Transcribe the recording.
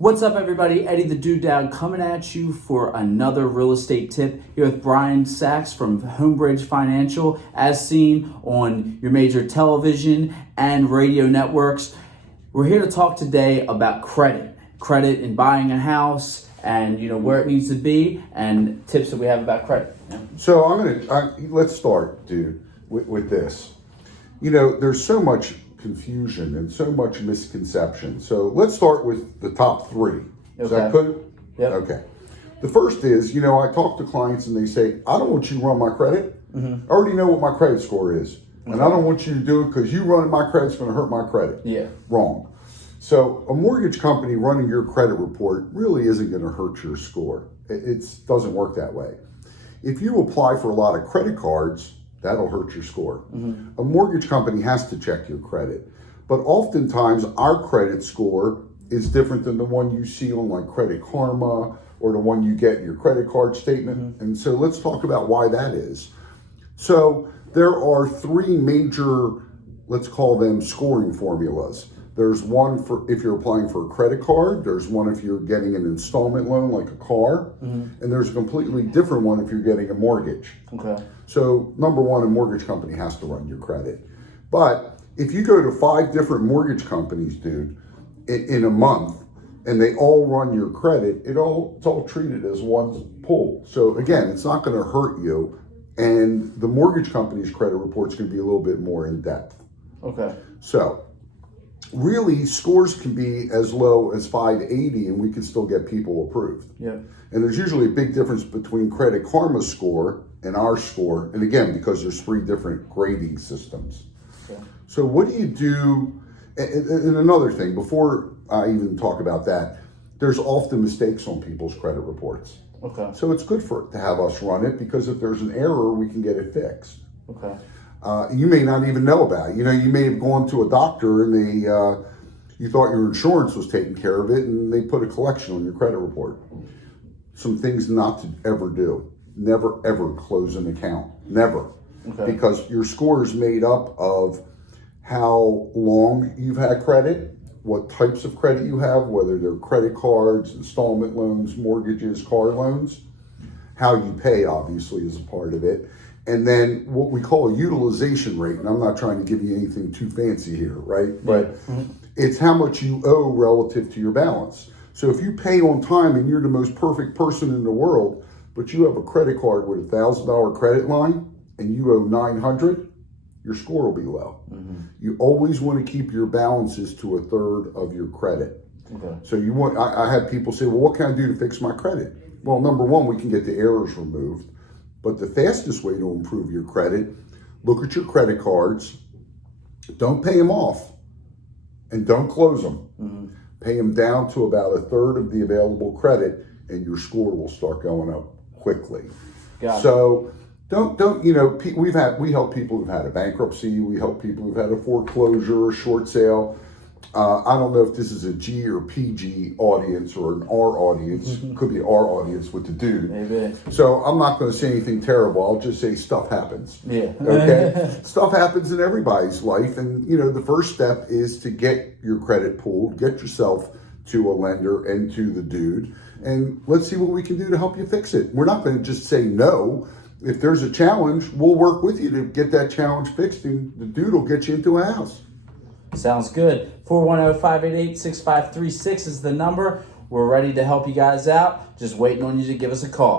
What's up, everybody? Eddie the Dude Down coming at you for another real estate tip here with Brian Sachs from Homebridge Financial, as seen on your major television and radio networks. We're here to talk today about credit in buying a house, and where it needs to be, and tips that we have about credit. So let's start, dude, with this. There's so much confusion and so much misconception. So let's start with the top three. Is that good? Yep. Okay. The first is, I talk to clients and they say, I don't want you to run my credit. I already know what my credit score is. And I don't want you to do it because you running my credit's going to hurt my credit. Yeah. Wrong. So a mortgage company running your credit report really isn't going to hurt your score. It doesn't work that way. If you apply for a lot of credit cards, that'll hurt your score. A mortgage company has to check your credit. But oftentimes our credit score is different than the one you see on like Credit Karma or the one you get in your credit card statement. And so let's talk about why that is. So there are three major, let's call them scoring formulas. There's one for if you're applying for a credit card, there's one if you're getting an installment loan like a car, and there's a completely different one if you're getting a mortgage. Okay. So number one, a mortgage company has to run your credit. But if you go to 5 different mortgage companies, dude, in a month, and they all run your credit, it's all treated as one pool. So again, it's not going to hurt you, and the mortgage company's credit report's going to be a little bit more in depth. Okay. So really, scores can be as low as 580 and we can still get people approved. Yeah. And there's usually a big difference between Credit Karma's score and our score. And again, because there's 3 different grading systems. Okay. So what do you do? And another thing, before I even talk about that, there's often mistakes on people's credit reports. Okay. So it's good to have us run it because if there's an error, we can get it fixed. Okay. You may not even know about it. You may have gone to a doctor and you thought your insurance was taking care of it and they put a collection on your credit report. Some things not to ever do. Never, ever close an account. Never. Okay. Because your score is made up of how long you've had credit, what types of credit you have, whether they're credit cards, installment loans, mortgages, car loans, how you pay obviously is a part of it. And then what we call a utilization rate, and I'm not trying to give you anything too fancy here, right? But it's how much you owe relative to your balance. So if you pay on time and you're the most perfect person in the world, but you have a credit card with a $1,000 credit line and you owe $900, your score will be low. You always want to keep your balances to a third of your credit. Okay. So I had people say, well, what can I do to fix my credit? Well, number one, we can get the errors removed. But the fastest way to improve your credit, look at your credit cards, don't pay them off, and don't close them. Pay them down to about a third of the available credit, and your score will start going up quickly. Got it. So we help people who've had a bankruptcy, we help people who've had a foreclosure, a short sale. I don't know if this is a G or PG audience or an R audience. Could be our audience with the dude. Maybe. So I'm not going to say anything terrible. I'll just say stuff happens. Yeah. Okay. Stuff happens in everybody's life. And, the first step is to get your credit pooled, get yourself to a lender and to the dude. And let's see what we can do to help you fix it. We're not going to just say no. If there's a challenge, we'll work with you to get that challenge fixed, and the dude will get you into a house. Sounds good. 410-588-6536 is the number. We're ready to help you guys out. Just waiting on you to give us a call.